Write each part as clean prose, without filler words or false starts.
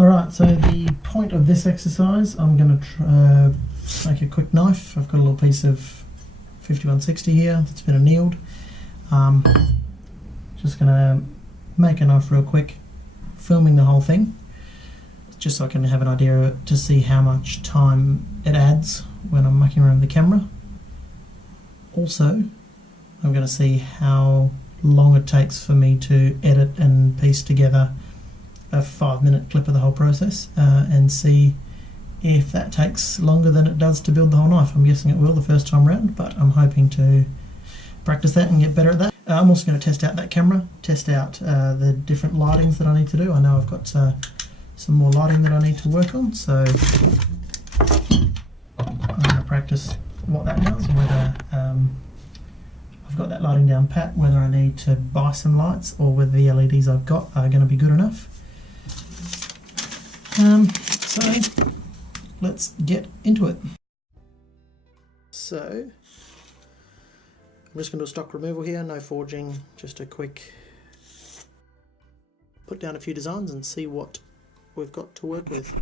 Alright, so the point of this exercise, I'm going to make a quick knife. I've got a little piece of 5160 here that's been annealed. Just going to make a knife real quick, filming the whole thing, just so I can have an idea to see how much time it adds when I'm mucking around with the camera. Also, I'm going to see how long it takes for me to edit and piece together a 5-minute clip of the whole process and see if that takes longer than it does to build the whole knife. I'm guessing it will the first time round, but I'm hoping to practice that and get better at that. I'm also going to test out that camera, test out the different lightings that I need to do. I know I've got some more lighting that I need to work on, so I'm going to practice what that does, whether I've got that lighting down pat, whether I need to buy some lights or whether the LEDs I've got are going to be good enough. So let's get into it. So I'm just going to do a stock removal here, no forging, just a quick put down a few designs and see what we've got to work with.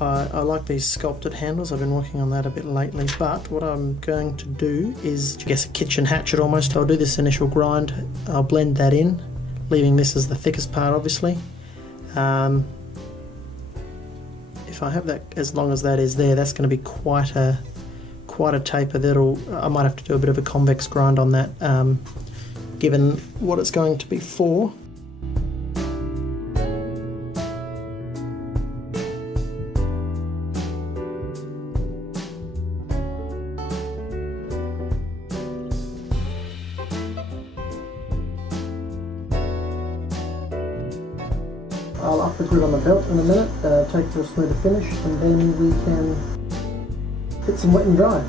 I like these sculpted handles. I've been working on that a bit lately, but what I'm going to do is, I guess, a kitchen hatchet almost. I'll do this initial grind, I'll blend that in, leaving this as the thickest part obviously. If I have that as long as that is there, that's going to be quite a taper. I might have to do a bit of a convex grind on that, given what it's going to be for. I'll up the grid on the belt in a minute, take it to a smoother finish, and then we can hit some wet and dry.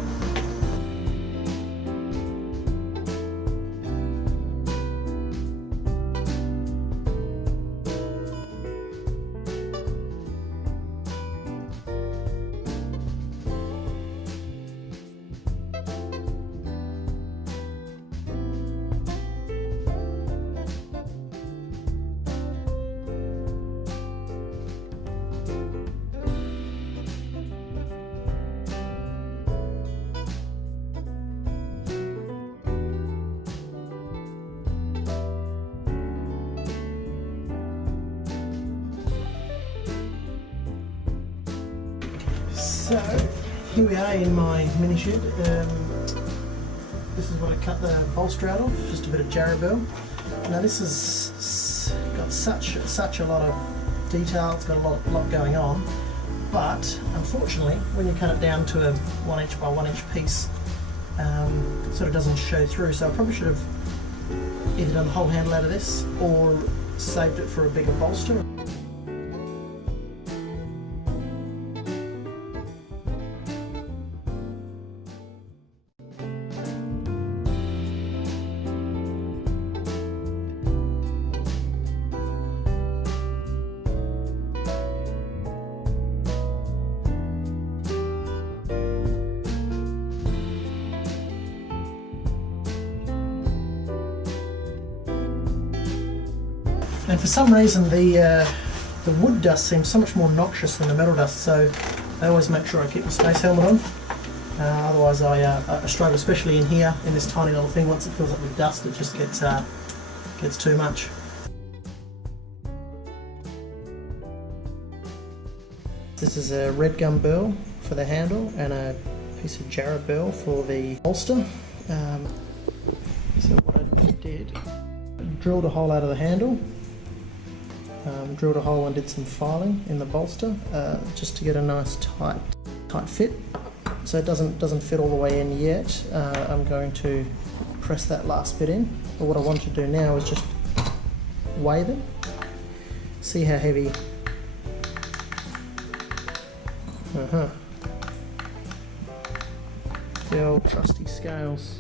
So here we are in my mini shed. This is what I cut the bolster out of, just a bit of jarrabelle. Now this has got such a lot of detail, it's got a lot going on, but unfortunately when you cut it down to a 1 inch by 1 inch piece, it sort of doesn't show through. So I probably should have either done the whole handle out of this or saved it for a bigger bolster. And for some reason the wood dust seems so much more noxious than the metal dust, so I always make sure I keep the space helmet on. Otherwise I struggle, especially in here, in this tiny little thing. Once it fills up with dust, it just gets too much. This is a red gum burl for the handle and a piece of jarrabelle for the bolster. So what I did, drilled a hole out of the handle, drilled a hole and did some filing in the bolster, just to get a nice tight fit. So it doesn't fit all the way in yet. I'm going to press that last bit in. But what I want to do now is just weigh them, see how heavy. The old trusty scales.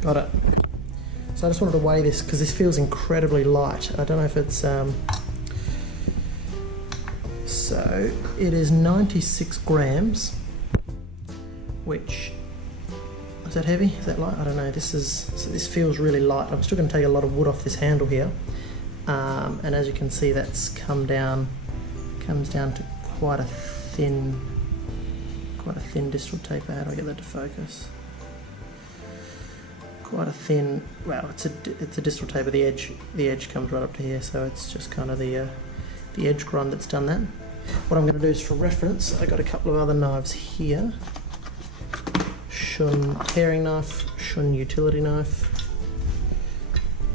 Got it. So I just wanted to weigh this because this feels incredibly light. I don't know if it's so it is 96 grams, which I Is that heavy? Is that light? I don't know. This feels really light. I'm still going to take a lot of wood off this handle here, and as you can see, that's comes down to quite a thin distal taper. How do I get that to focus? Quite a thin. Well, it's a distal taper. The edge comes right up to here, so it's just kind of the edge grind that's done that. What I'm going to do is, for reference, I got a couple of other knives here. Shun paring knife, Shun utility knife.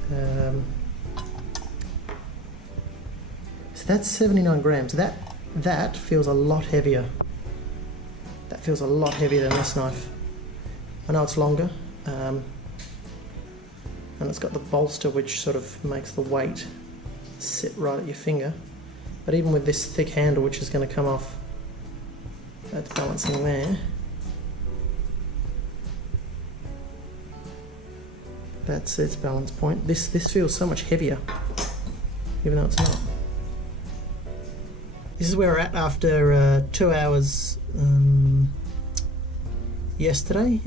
So that's 79 grams. That feels a lot heavier. That feels a lot heavier than this knife. I know it's longer, and it's got the bolster which sort of makes the weight sit right at your finger. But even with this thick handle, which is going to come off, that's balancing there. That's its balance point. This feels so much heavier, even though it's not. This is where we're at after 2 hours yesterday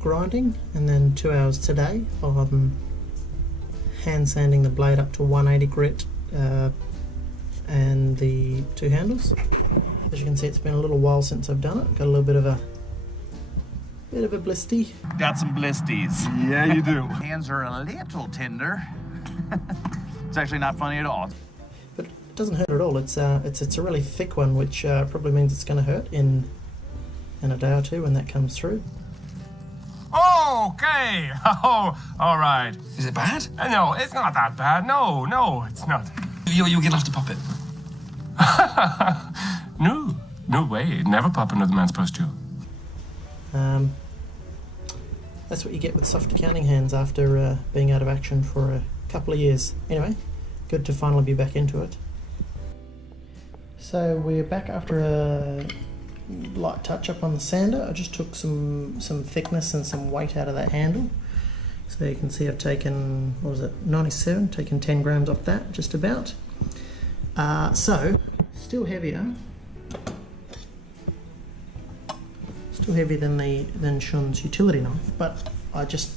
grinding, and then 2 hours today of hand sanding the blade up to 180 grit and the two handles. As you can see, it's been a little while since I've done it. Got a little bit of a blisty. Got some blisties. Yeah, you do. Hands are a little tender. It's actually not funny at all. But it doesn't hurt at all. It's a really thick one, which probably means it's going to hurt in a day or two when that comes through. Okay. Oh, all right. Is it bad? No, it's not that bad. No, it's not. You're gonna have to pop it. No way. Never pop another man's pustule. That's what you get with soft accounting hands after being out of action for a couple of years. Anyway, good to finally be back into it. So we're back after a light touch up on the sander. I just took some thickness and some weight out of that handle. So you can see I've taken, what was it, 97, taken 10 grams off that, just about. So, still heavier. Still heavier than Shun's utility knife, but I just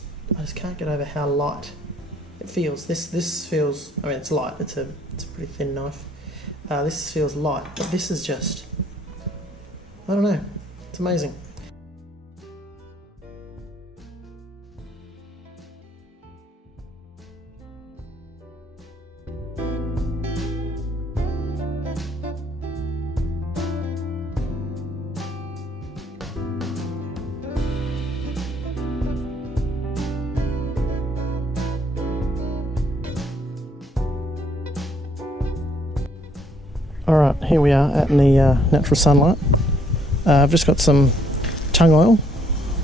can't get over how light it feels. This feels, I mean, it's light, it's a pretty thin knife. This feels light, but this is just, I don't know, it's amazing. Alright, here we are out in the natural sunlight. I've just got some tung oil.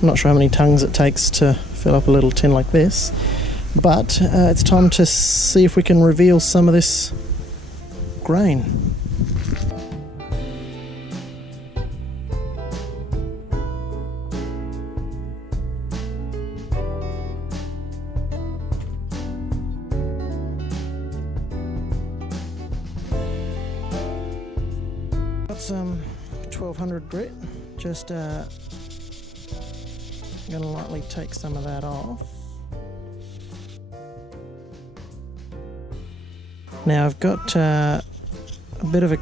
I'm not sure how many tongues it takes to fill up a little tin like this, but it's time to see if we can reveal some of this grain. Got some 1200 grit, just gonna lightly take some of that off. Now I've got a bit of a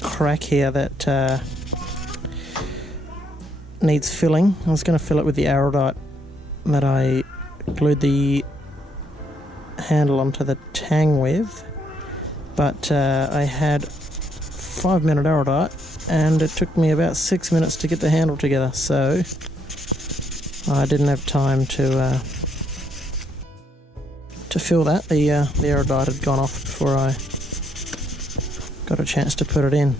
crack here that needs filling. I was going to fill it with the araldite that I glued the handle onto the tang with, but I had 5-minute araldite and it took me about 6 minutes to get the handle together, so I didn't have time to fill that. The araldite had gone off before I got a chance to put it in.